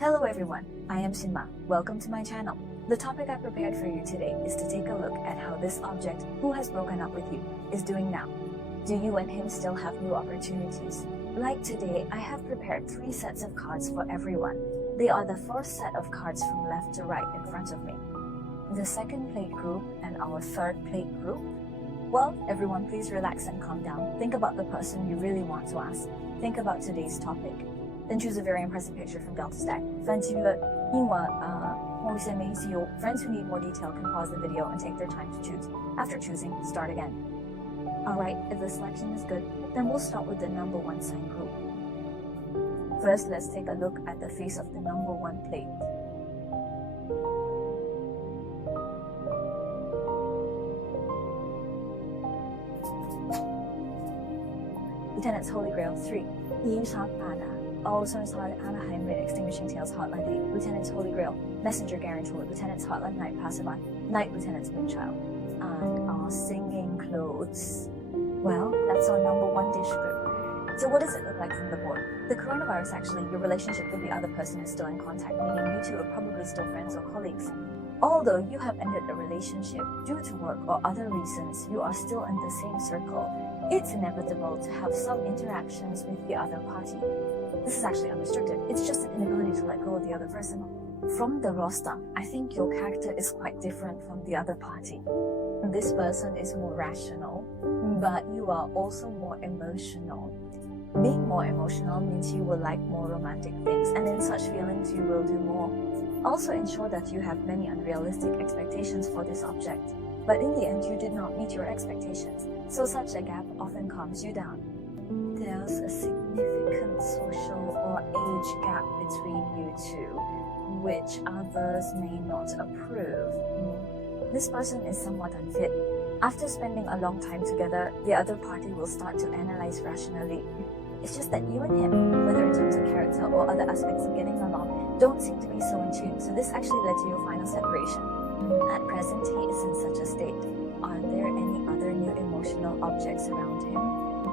Hello everyone, I am Sinma. Welcome to my channel. The topic I prepared for you today is to take a look at how this object, who has broken up with you, is doing now. Do you and him still have new opportunities? Like today, I have prepared 3 sets of cards for everyone. They are the first set of cards from left to right in front of me. The second plate group and our third plate group. Well, everyone please relax and calm down. Think about the person you really want to ask. Think about today's topic. Then choose a very impressive picture from Delta Stack. Friends who need more detail can pause the video and take their time to choose. After choosing, start again. Alright, if the selection is good, then we'll start with the number 1 sign group. First, let's take a look at the face of the number 1 plate. Lieutenant's Holy Grail 3. Anaheim Red Extinguishing Tails Hotline 8. Lieutenant's Holy Grail. Messenger Guarantor. Lieutenant's Hotline Night Passerby. Night Lieutenant's Moonchild. And our singing clothes. Well, that's our number 1 dish group. So what does it look like from the board? The coronavirus actually, your relationship with the other person is still in contact, meaning you two are probably still friends or colleagues. Although you have ended a relationship due to work or other reasons, you are still in the same circle. It's inevitable to have some interactions with the other party. This is actually unrestricted. It's just an inability to let go of the other person. From the roster, I think your character is quite different from the other party. This person is more rational, but you are also more emotional. Being more emotional means you will like more romantic things, and in such feelings you will do more. Also ensure that you have many unrealistic expectations for this object. But in the end, you did not meet your expectations, so such a gap often calms you down. There's a significant social or age gap between you two, which others may not approve. This person is somewhat unfit. After spending a long time together, the other party will start to analyze rationally. It's just that you and him, whether in terms of character or other aspects of getting along, don't seem to be so in tune, so this actually led to your final separation. At present, he is in such a state. Are there any other new emotional objects around him?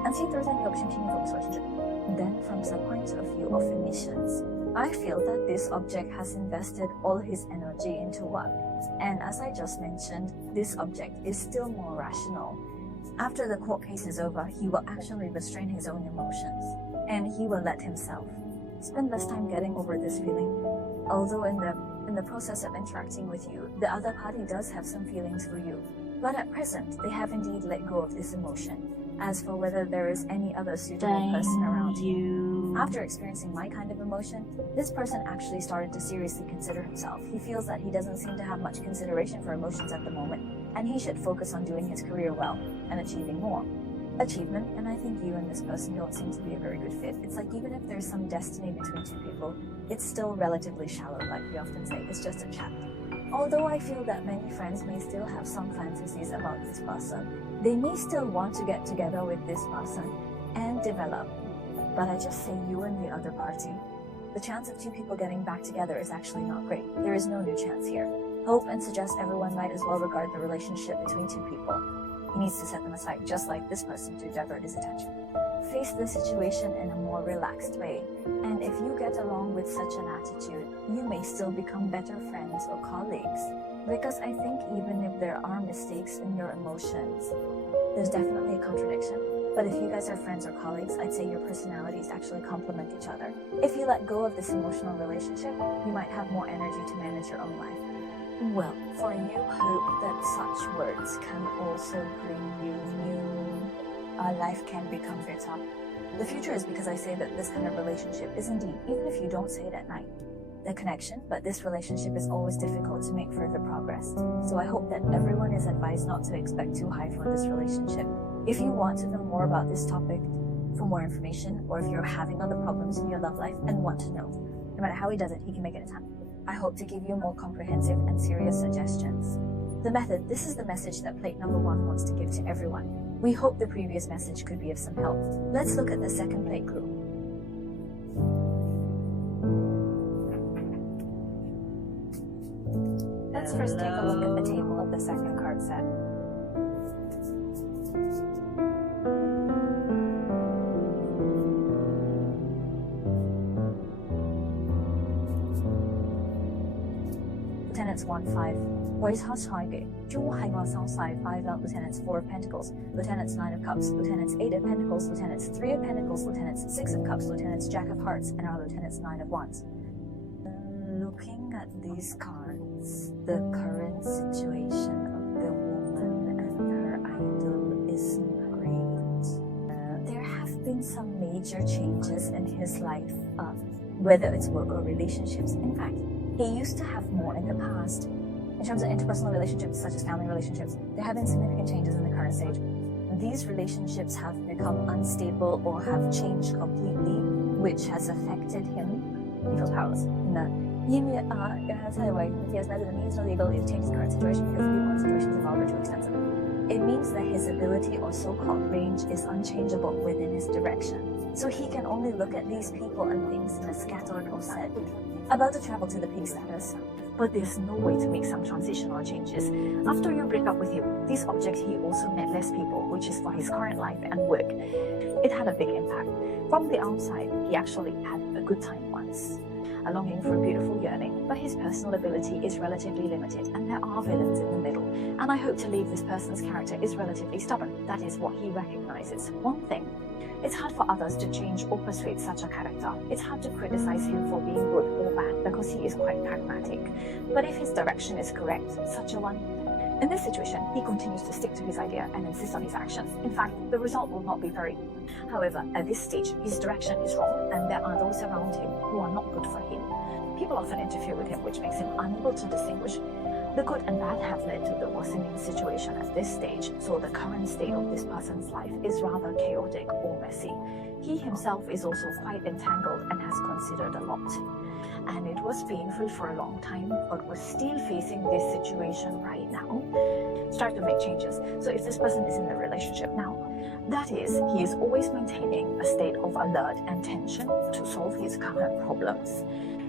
And see if there's any option to for this relationship. Then, from the point of view of emissions, I feel that this object has invested all his energy into work. And as I just mentioned, this object is still more rational. After the court case is over, he will actually restrain his own emotions. And he will let himself spend less time getting over this feeling. Although in the process of interacting with you, the other party does have some feelings for you. But at present, they have indeed let go of this emotion. As for whether there is any other suitable person around you, after experiencing my kind of emotion, this person actually started to seriously consider himself. He feels that he doesn't seem to have much consideration for emotions at the moment, and he should focus on doing his career well and achieving more. Achievement, and I think you and this person don't seem to be a very good fit. It's like even if there's some destiny between two people, it's still relatively shallow, like we often say. It's just a chat. Although I feel that many friends may still have some fantasies about this person, they may still want to get together with this person and develop. But I just say you and the other party. The chance of 2 people getting back together is actually not great. There is no new chance here. Hope and suggest everyone might as well regard the relationship between 2 people. He needs to set them aside, just like this person, to divert his attention. Face the situation in a more relaxed way, and if you get along with such an attitude, you may still become better friends or colleagues. Because I think even if there are mistakes in your emotions, there's definitely a contradiction. But if you guys are friends or colleagues, I'd say your personalities actually complement each other. If you let go of this emotional relationship, you might have more energy to manage your own life. Well, for you, hope that such words can also bring you life can become better. The future is because I say that this kind of relationship is indeed, even if you don't say it at night, the connection, but this relationship is always difficult to make further progress. So I hope that everyone is advised not to expect too high for this relationship. If you want to know more about this topic, for more information, or if you're having other problems in your love life and want to know, no matter how he does it, he can make it in time. I hope to give you more comprehensive and serious suggestions. The method, this is the message that plate number 1 wants to give to everyone. We hope the previous message could be of some help. Let's look at the second plate group. Let's first take a look at the table of the second card set. Lieutenants 1-5， 為他賽嘅，都係我手勢 5 out, Lieutenants 4 of Pentacles, Lieutenants 9 of Cups, Lieutenants 8 of Pentacles, Lieutenants 3 of Pentacles, Lieutenants 6 of Cups, Lieutenants Jack of Hearts, and our Lieutenants 9 of Wands. Looking at these cards, the current situation of the woman and her idol isn't great. There have been some major changes in his life, whether it's work or relationships. In fact, he used to have more in the past. In terms of interpersonal relationships, such as family relationships, there have been significant changes in the current stage. These relationships have become unstable or have changed completely, which has affected him. He feels powerless. He has neither the means nor the ability to change his current situation because the people and situations involved are too extensive. It means that his ability or so-called range is unchangeable within his direction. So he can only look at these people and things in a scattered or set. About to travel to the peak status, but there's no way to make some transitional changes. After you break up with him, this object he also met less people, which is for his current life and work. It had a big impact. From the outside, he actually had a good time once, a longing for a beautiful yearning, but his personal ability is relatively limited and there are villains in the middle. And I hope to leave this person's character is relatively stubborn. That is what he recognizes. One thing, it's hard for others to change or persuade such a character. It's hard to criticize him for being good or bad because he is quite pragmatic. But if his direction is correct, such a one, in this situation, he continues to stick to his idea and insist on his actions. In fact, the result will not be very good. However, at this stage, his direction is wrong and there are those around him who are not good for him. People often interfere with him, which makes him unable to distinguish. The good and bad have led to the worsening situation at this stage, so the current state of this person's life is rather chaotic or messy. He himself is also quite entangled and has considered a lot. And it was painful for a long time, but we're still facing this situation right now. Start to make changes. So if this person is in a relationship now, that is, he is always maintaining a state of alert and tension to solve his current problems.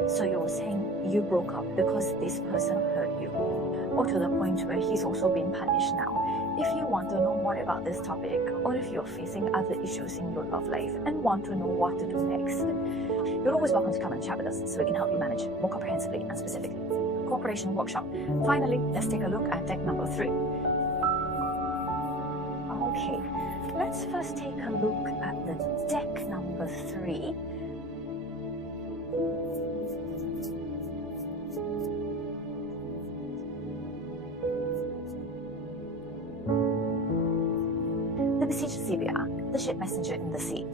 So you're saying you broke up because this person hurt you, or to the point where he's also been punished now. If you want to know more about this topic, or if you're facing other issues in your love life and want to know what to do next, you're always welcome to come and chat with us so we can help you manage more comprehensively and specifically. Cooperation Workshop. Finally, let's take a look at deck number 3. Okay, let's first take a look at the deck number 3. The besieged CBR, the ship messenger in the siege.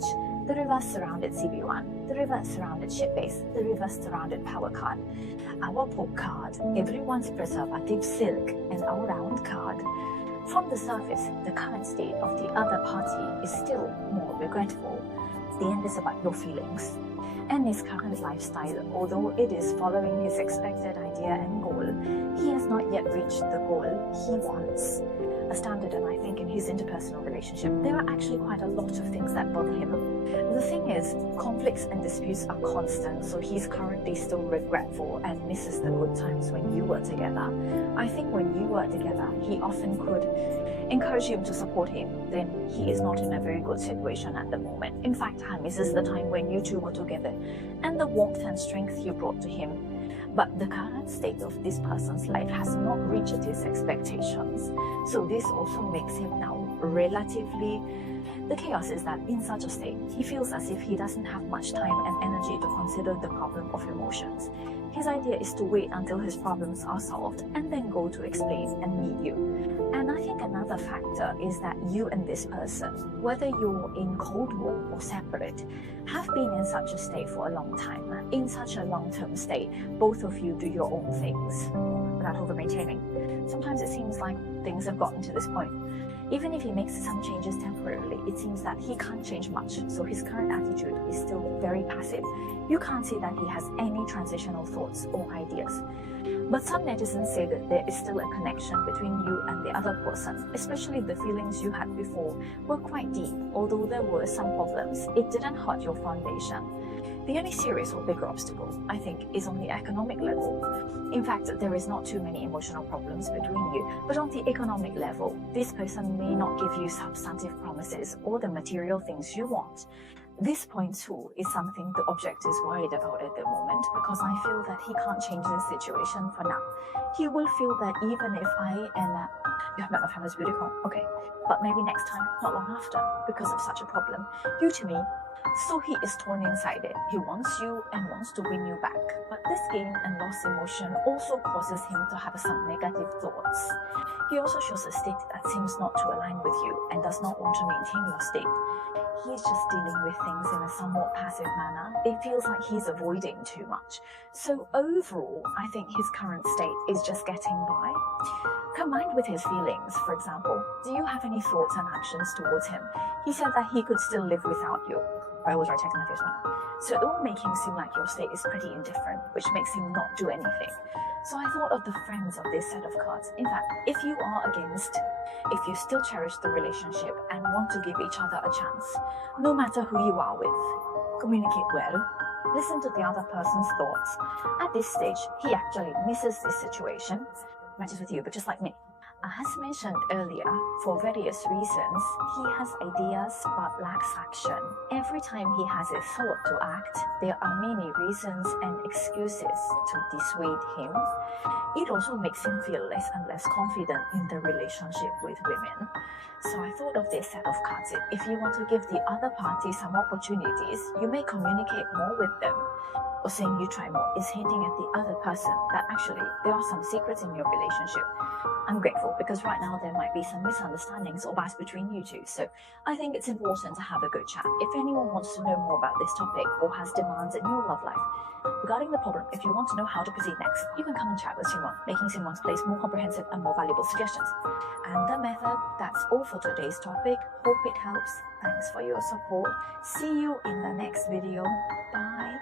The reverse surrounded CB1, the reverse surrounded ship base, the reverse surrounded power card. Our Pope card, everyone's preservative silk, and our round card. From the surface, the current state of the other party is still more regretful. The end is about your feelings. And his current lifestyle, although it is following his expected idea and goal, he has not yet reached the goal he wants. A standard, and I think in his interpersonal relationship, there are actually quite a lot of things that bother him. The thing is, conflicts and disputes are constant, so he's currently still regretful and misses the good times when you were together. I think when you were together, he often could encourage him to support him. Then he is not in a very good situation at the moment. In fact, he misses the time when you two were together and the warmth and strength you brought to him. But the current state of this person's life has not reached his expectations. So this also makes him now relatively... The chaos is that in such a state, he feels as if he doesn't have much time and energy to consider the problem of emotions. His idea is to wait until his problems are solved and then go to explain and meet you. And I think another factor is that you and this person, whether you're in Cold War or separate, have been in such a state for a long time. In such a long-term state, both of you do your own things without over-maintaining. Sometimes it seems like things have gotten to this point. Even if he makes some changes temporarily, it seems that he can't change much, so his current attitude is still very passive. You can't see that he has any transitional thoughts or ideas. But some netizens say that there is still a connection between you and the other person, especially the feelings you had before were quite deep. Although there were some problems, it didn't hurt your foundation. The only serious or bigger obstacle, I think, is on the economic level. In fact, there is not too many emotional problems between you, but on the economic level, this person may not give you substantive promises or the material things you want. This point too is something the object is worried about at the moment, because I feel that he can't change the situation for now. He will feel that even if I and you have met my family's beauty call, okay, but maybe next time, not long after, because of such a problem, you to me. So he is torn inside it. He wants you and wants to win you back. But this gain and loss emotion also causes him to have some negative thoughts. He also shows a state that seems not to align with you and does not want to maintain your state. He's just dealing with things in a somewhat passive manner. It feels like he's avoiding too much. So overall, I think his current state is just getting by. Combined with his feelings, for example, do you have any thoughts and actions towards him? He said that he could still live without you. I was taking the first one. So it will make him seem like your state is pretty indifferent, which makes him not do anything. So I thought of the friends of this set of cards. In fact, if you are against, if you still cherish the relationship and want to give each other a chance, no matter who you are with, communicate well, listen to the other person's thoughts. At this stage, he actually misses this situation, matches with you, but just like me. As mentioned earlier, for various reasons, he has ideas but lacks action. Every time he has a thought to act, there are many reasons and excuses to dissuade him. It also makes him feel less and less confident in the relationship with women. So I thought of this set of cards. If you want to give the other party some opportunities, you may communicate more with them. Or saying you try more is hinting at the other person that actually there are some secrets in your relationship. I'm grateful because right now there might be some misunderstandings or bias between you two, so I think it's important to have a good chat. If anyone wants to know more about this topic or has demands in your love life regarding the problem, if you want to know how to proceed next, you can come and chat with Simon, making Simon's place more comprehensive and more valuable suggestions. And the method, that's all for today's topic. Hope it helps. Thanks for your support. See you in the next video. Bye.